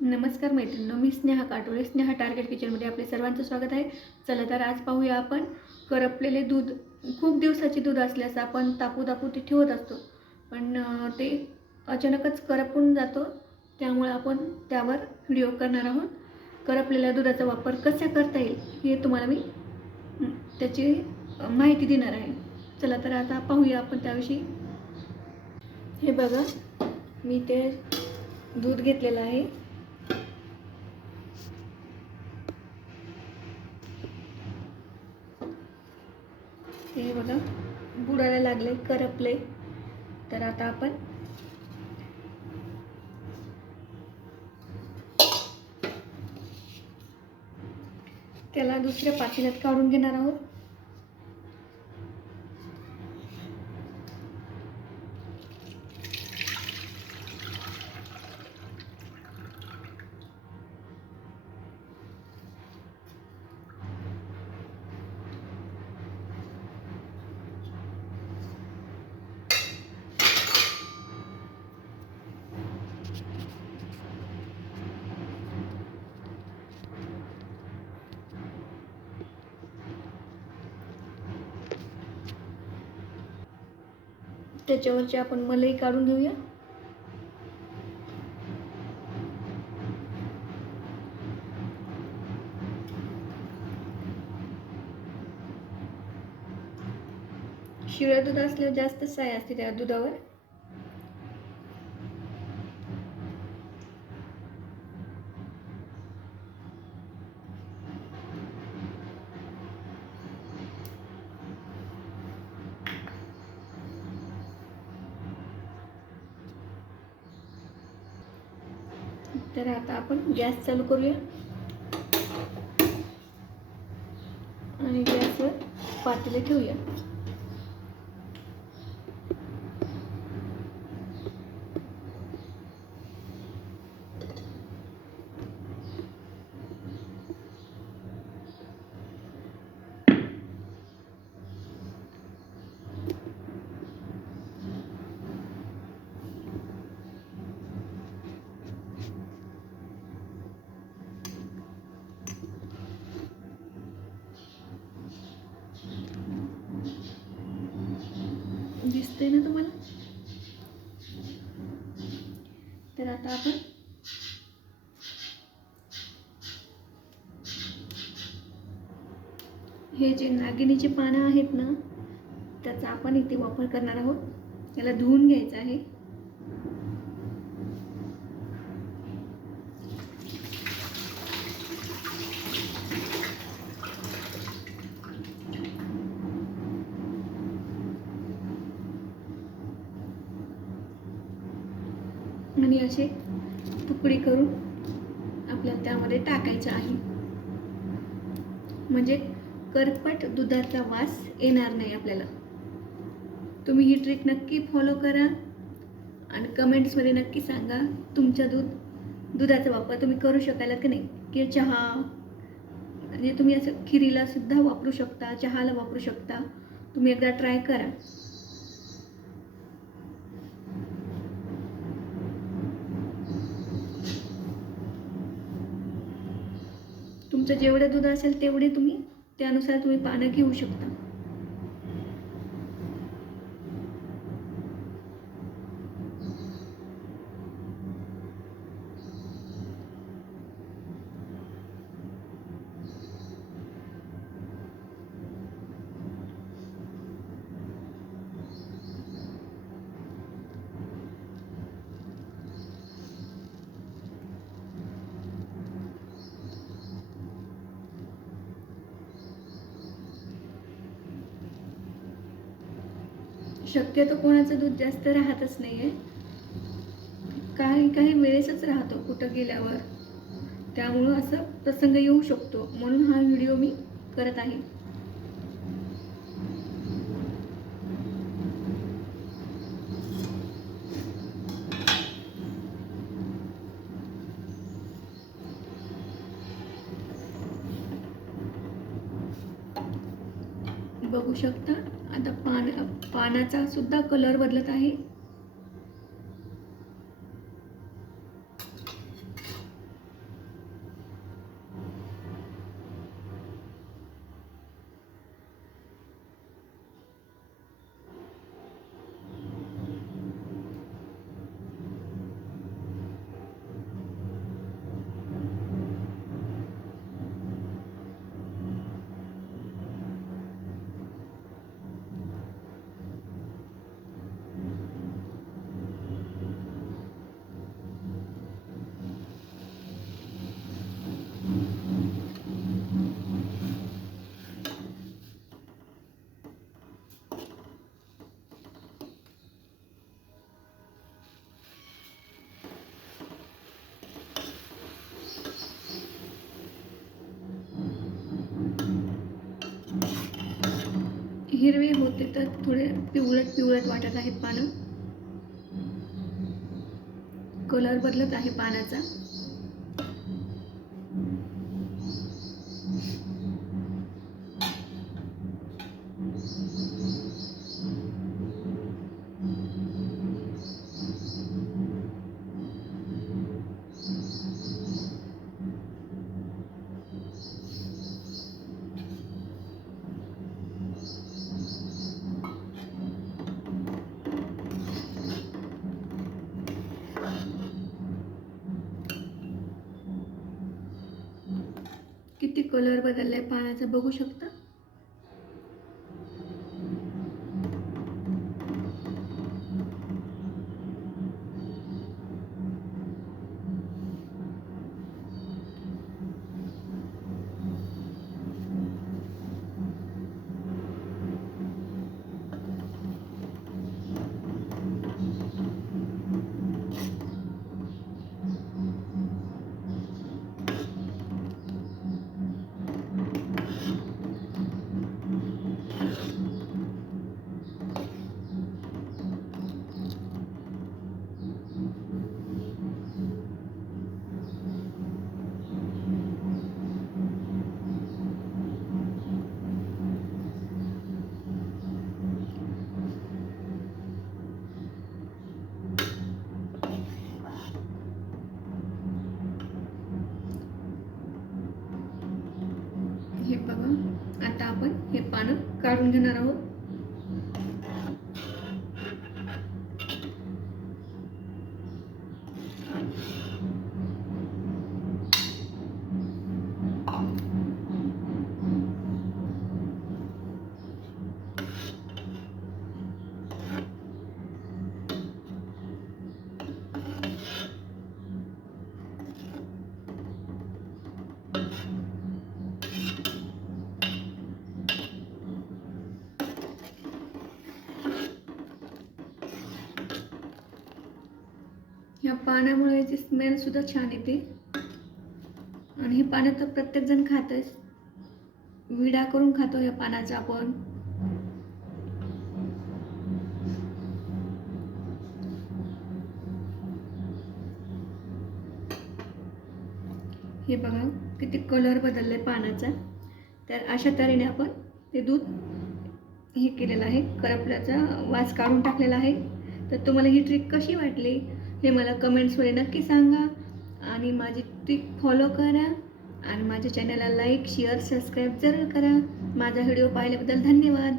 नमस्कार मैत्रिणींनो, मी स्नेहा काटोळे. स्नेहा टार्गेट किचनमध्ये आपले सर्वांचं स्वागत आहे. चला तर आज पाहूया आपण करपलेले दूध. खूप दिवसाचे दूध असल्यास आपण तापू ते ठेवत असतो, पण ते अचानकच करपून जातो. त्यामुळे आपण त्यावर व्हिडिओ करणार आहोत. करपलेल्या दुधाचा वापर कसा करता येईल हे तुम्हाला मी त्याची माहिती देणार आहे. चला तर आता पाहूया आपण त्याविषयी. हे बघा, मी ते दूध घेतलेलं आहे. हे बघा, बुडायला लागले, करपले. तर आता आपण त्याला दुसऱ्या पातेल्यात काढून घेणार आहोत. त्याच्यावरची आपण मलाई काढून घेऊया. शिळं दूध असल्यावर जास्त साय असते त्या दुधावर. तर आता आपण गॅस चालू करूया आणि गॅसवर पातेले ठेवूया. दिसतंय ना तुम्हाला? तर आता आपण हे जे नागिनीचे पानं आहेत ना, त्याचा आपण इथे वापर करणार आहोत. याला धुवून घ्यायचं आहे. आणि असे तुकडे करून आपल्याला त्यामध्ये टाकायचं आहे, म्हणजे करपट दुधाचा वास येणार नाही आपल्याला. तुम्ही ही ट्रिक नक्की फॉलो करा आणि कमेंट्समध्ये नक्की सांगा तुमच्या दुधाचा वापर तुम्ही करू शकाल की नाही. की चहा, म्हणजे तुम्ही असं खिरीला सुद्धा वापरू शकता, चहाला वापरू शकता. तुम्ही एकदा ट्राय करा. तुमचं जेवढं दूध असेल तेवढे तुम्ही त्यानुसार तुम्ही पानं घेऊ शकता. शक्यतो कोणाचं दूध जास्त राहतच नाही आहे, काही वेळेसच राहतो कुठं गेल्यावर. त्यामुळं असं प्रसंग येऊ शकतो, म्हणून हा व्हिडिओ मी करत आहे. बघू शकता आता पानाचा सुद्धा कलर बदलत आहे. हिरवे होते तर थोडे पिवळट पिवळट वाटत आहेत पानं. कलर बदलत आहे पानाचा. किती कलर बदललाय पानाचा बघू शकता. हे बघा, आता आपण हे पानं काढून घेणार आहोत. या पानामुळे याची स्मेल सुद्धा छान येते. आणि हे पानं तर प्रत्येक जण खातच. विडा करून खातो या पानाचा आपण. हे बघा किती कलर बदललाय पानाचा. तर अशा तऱ्हेने आपण ते दूध हे केलेलं आहे, करपल्याचा वास काढून टाकलेला आहे. तर तुम्हाला ही ट्रिक कशी वाटली हे मला कमेंट्समध्ये नक्की सांगा. आणि माझी ट्रिक फॉलो करा आणि माझ्या चॅनलला लाईक शेअर सबस्क्राईब जरूर करा. माझा व्हिडिओ पाहिल्याबद्दल धन्यवाद.